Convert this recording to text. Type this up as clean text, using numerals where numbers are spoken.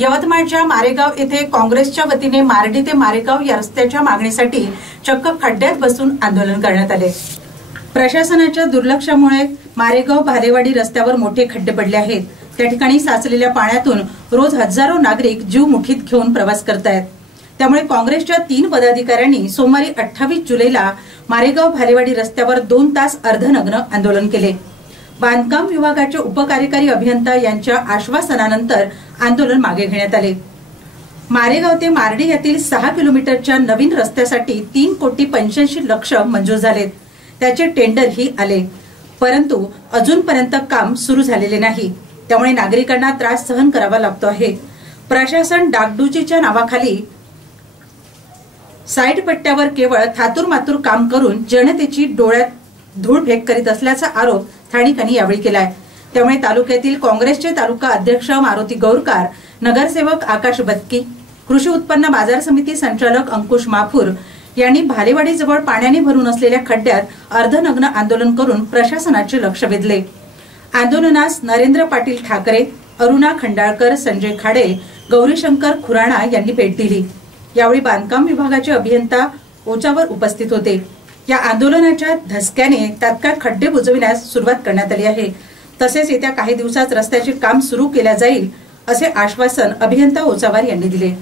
यवतमाळच्या मारेगाव येथे काँग्रेसच्या वतीने मार्डी ते मारेगाव या रस्त्याच्या मागणीसाठी चक्क खड्ड्यात बसून आंदोलन करण्यात आले। प्रशासनाच्या दुर्लक्षामुळे मारेगाव भालेवाडी रस्त्यावर मोठे खड्डे पडले आहेत। त्या ठिकाणी साचलेल्या पाण्यातून रोज हजारो नागरिक जीव मुठीत घेऊन प्रवास करतायत। त्यामुळे काँग्रेसच्या 3 पदाधिकाऱ्यांनी सोमवारी 28 जुलैला मारेगाव भालेवाडी रस्त्यावर 2 तास अर्धनग्न आंदोलन केले। बांधकाम विभागाचे उपकार्यकारी अभियंता यांच्या आश्वासनानंतर आंदोलन मागे घेण्यात आले। मारेगाव ते मार्डी येथील 6 किलोमीटरच्या नवीन रस्त्यासाठी 3,85,00,000 मंजूर झालेत। त्याचे टेंडरही आले, परंतु अजूनपर्यंत काम सुरू झालेले नाही। त्यामुळे नागरिकांना त्रास सहन करावा लागतो आहे। प्रशासन डागडुजीच्या नावाखाली साईड पट्ट्यावर केवळ थातूरमातूर काम करून जनतेची डोळ्यात धूळफेक करीत असल्याचा आरोप स्थानिकांनी यावेळी केलाय। त्यामुळे तालुक्यातील काँग्रेसचे तालुका अध्यक्ष मारुती गौरकार, नगरसेवक आकाश बत्की, कृषी उत्पन्न बाजार समिती संचालक अंकुश माफूर यांनी भालेवाडीजवळ पाण्याने भरून असलेल्या खड्ड्यात अर्धनग्न आंदोलन करून प्रशासनाचे लक्ष वेधले। आंदोलनास नरेंद्र पाटील ठाकरे, अरुणा खंडाळकर, संजय खाडे, गौरीशंकर खुराणा यांनी भेट दिली। यावेळी बांधकाम विभागाचे अभियंता ओचावर उपस्थित होते। या आंदोलनाच्या धसक्याने तात्काळ खड्डे बुजविण्यास सुरुवात करण्यात आली आहे। तसेच येत्या काही दिवसात रस्त्याचे काम सुरू केले जाईल असे आश्वासन अभियंता ओचावर यांनी दिले।